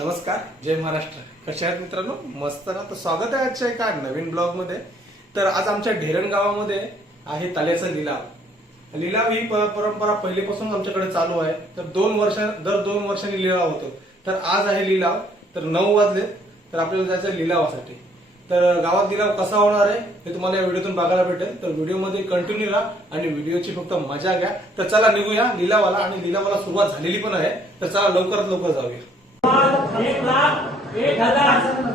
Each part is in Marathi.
नमस्कार जय महाराष्ट्र. कशा आहेत मित्रांनो? मस्त ना? तर स्वागत आहे आजच्या एका नवीन ब्लॉगमध्ये तर आज आमच्या ढेरण गावामध्ये आहे ताल्याचा लिलाव. लिलाव ही परंपरा पहिलेपासून आमच्याकडे चालू आहे. तर दोन वर्ष दर दोन वर्षांनी लिलाव होतो. तर आज आहे लिलाव. तर नऊ वाजले. तर आपल्याला जायचं लिलावासाठी. तर गावात लिलाव कसा होणार आहे हे तुम्हाला या व्हिडिओतून बघायला भेटेल. तर व्हिडिओमध्ये कंटिन्यू राहा आणि व्हिडिओची फक्त मजा घ्या. तर चला निघूया लिलावाला. आणि लिलावाला सुरुवात झालेली पण आहे. तर चला लवकरात लवकर जाऊया. एक लाख एक हजार.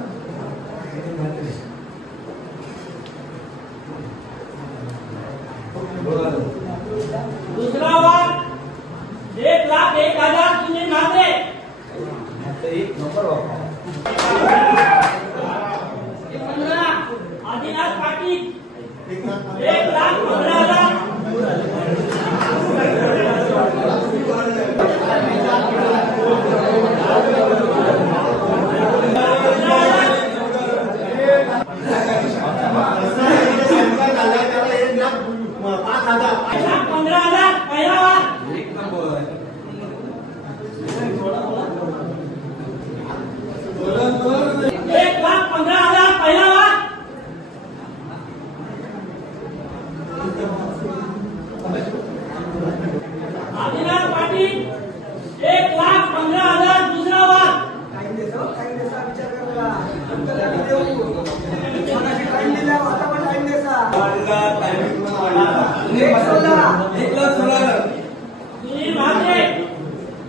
दुसरा वाद एक लाख एक हजार तुझे नाते. एक नंबर पंधरा आदिनाथ पाटील एक लाख पंधरा हजार एक लाख पंधरा हजार पहिला वाद एक लाख पंधरा हजार पहिला वाद आदिनाथ पाटील एक लाख पंधरा हजार दुसरा वाद सुनील म्हात्रे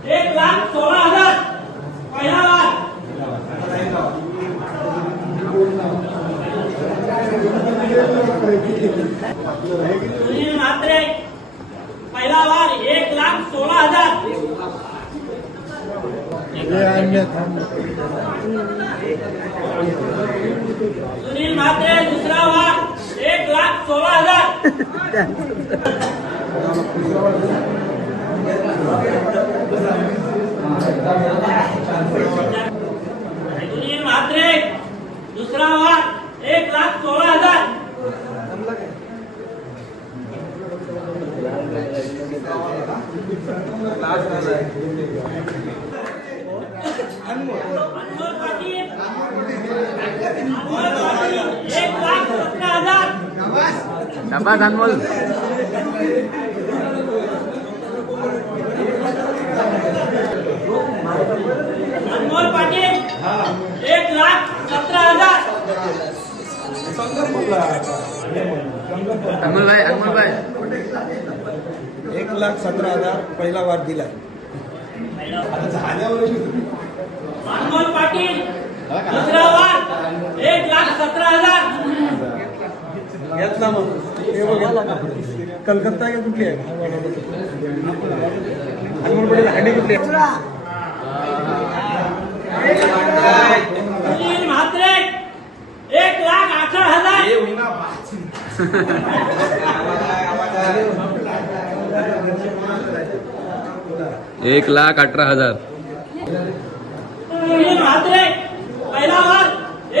एक लाख सोळा हजार. पहिला वाद सुनील म्हात्रे पहिला वार एक लाख सोळा हजार सुनील म्हात्रे दुसरा वार एक लाख सोळा हजार. सुनील म्हात्रे दुसरा वार एक लाख सोळा हजार. अनमोल पाटील अनमोल पाटील एक लाख सतरा हजार शाबास अनमोल. अनमोल पाटील एक लाख सतरा हजार. अनमोल भाई अनमोल भाई. एक लाख सतरा हजार पहिला वार दिला अनमोल पाटील दुसरा वार एक लाख सतरा हजार घेतला मग कलकत्ता का कुठली आहे हंडी कुठली आहे म्हात्रे एक लाख अठरा हजार. एक लाख अठरा हजार. सुनील म्हात्रे पहिला वार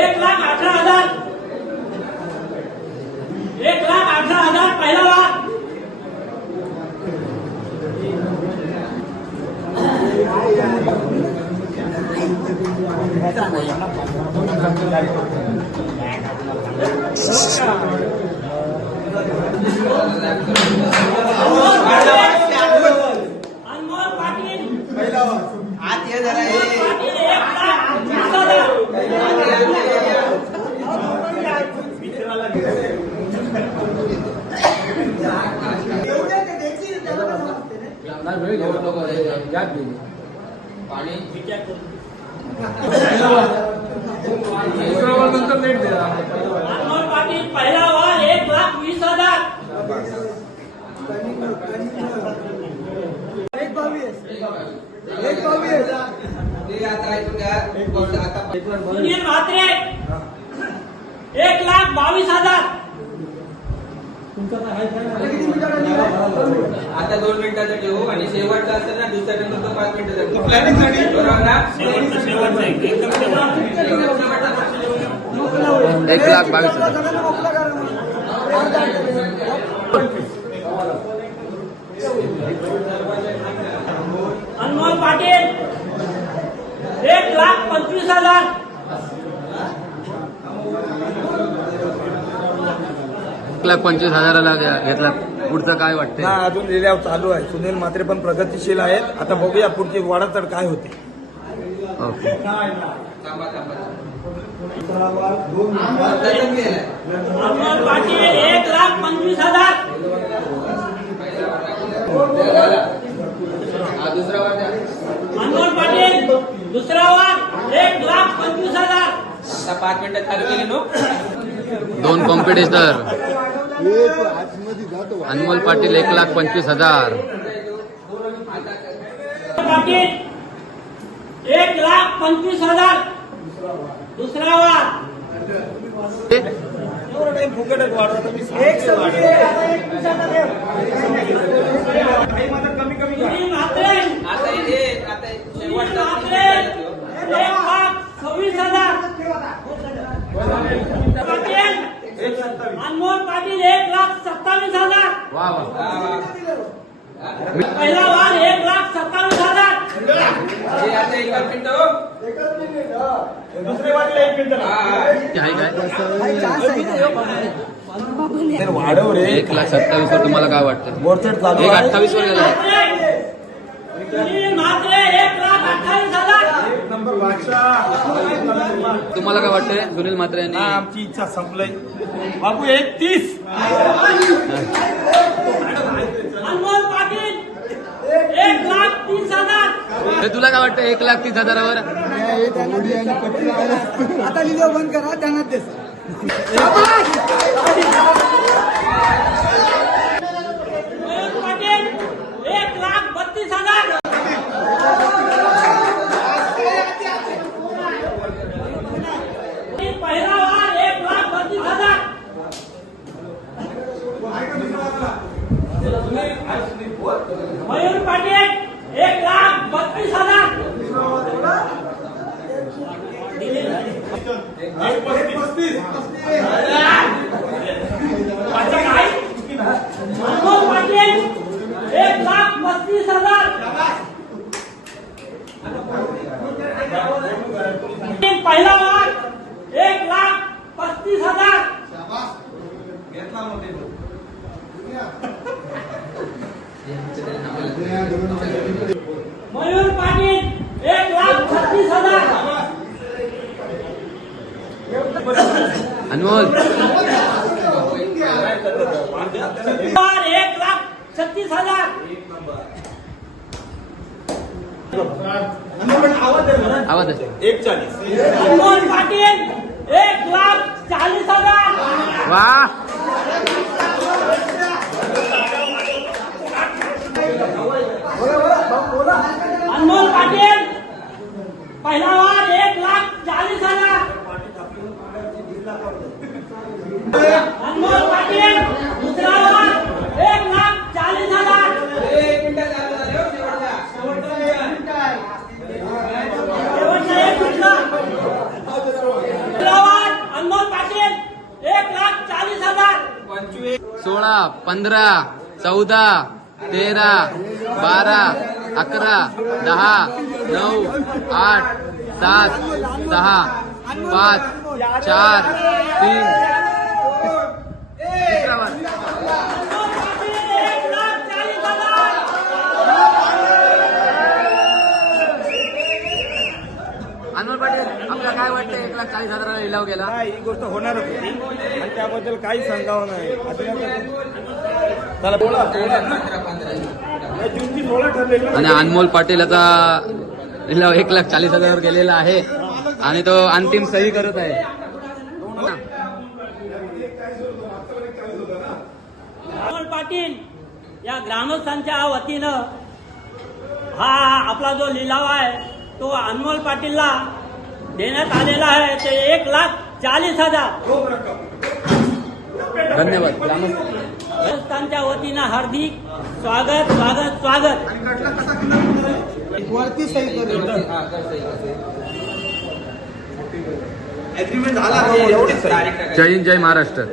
एक लाख अठरा हजार. एक लाख अठरा हजार पहिला वार अनमोल सुनील म्हात्रे एक लाख बावीस हज़ार आता दोन मिनिटाचं ठेवू आणि शेवटचा असेल ना दुसऱ्या नंतर पाच मिनिटाचा. एक लाख बावीस हज़ार लाख पंचवीस हजाराला घ्या- घेतला पुढचं काय ना वाटतंय अजून लिलाव चालू आहे. सुनील मात्रे पण प्रगतिशील आहेत. आता बघूया पुढची वाढत काय होते. ओके. अमोल पाटील एक लाख पंचवीस हजार पाटील दुसरा वार एक लाख पंचवीस हजार आता पाच मिनिटं चालू केली नो दोन कॉम्पिटिटर अनमोल पाटील एक लाख पंचवीस हजार. पाटील एक लाख पंचवीस हजार. दुसरा वार एक मात्र कमी कमी अनमोल पाटील एक लाख सत्तावीस हज़ार. पहिला वार एक लाख सत्तावीस हज़ार। एक दुसरे वाटले एक मिनिट. आहे काय तर वाढव रे. एक लाख सत्तावीस वर तुम्हाला काय वाटतं? बोरचेट चालू एक आहे. अठ्ठावीस वर गेला. एक लाख अठ्ठावीस हज़ार. नंबर बादशाह. तुम्हाला काय वाटतंय? सुनील म्हात्रे हा, यांनी आमची इच्छा संपलंय. बाबू एक तीस. हे तुला काय वाटतं एक लाख तीस हजारावर? आता लिहिलं बंद करा त्यांना तेच मयूर पाटील एक लाख बत्तीस हजार पहिला वार एक लाख बत्तीस हजार मयूर पाटील एक लाख बत्तीस हजार अनमोल पाटील एक लाख पस्तीस हजार पहिला वार एक लाख पस्तीस हजार मयूर पाटील एक लाख छत्तीस हजार अनमोल. एक लाख छत्तीस हजार. आवाज एक चाळीस अनमोल पाटील एक लाख चालीस हजार. वा. अनमोल पाटील पहिला वार एक लाख चालीस हजार अनमोल पाटील दुसरा वार एक लाख चालीस हजार एक मिनिटं चालू झाले हो, शेवटचा. शेवटचा एक मिनिट. दुसरा वार अनमोल पाटील एक लाख चालीस हजार पंचवीस सोळा पंधरा चौदा तेरा बारा अकरा दहा नऊ आठ सात सहा पाच चार तीन तिसरा वार. अनमोल पाटील एक लाख चालीस हजार अनमोल पाटील आपल्याला काय वाटतं एक लाख चाळीस हजाराला लिलाव गेला. नाही ही गोष्ट होणारच होती. आणि त्याबद्दल काही सांगावं नाही. चला बोला. बोला पंधरा पंधरा या जूनची सोळा ठरलेली. आणि अनमोल पाटील आता लिलाव एक लाख चाळीस हजारावर गेलेला आहे. आणि तो अंतिम सही करत आहे अमोल पाटील या ग्रामस्थांच्या वतीनं हा आपला जो लिलाव आहे तो अनमोल पाटीलला देण्यात आलेला आहे. ते एक लाख चाळीस हजार धन्यवाद. ग्रामस्थ ग्रामस्थांच्या वतीनं हार्दिक स्वागत स्वागत स्वागत. वरती सही हा. ऍग्रीमेंट झाला. जय हिंद जय महाराष्ट्र.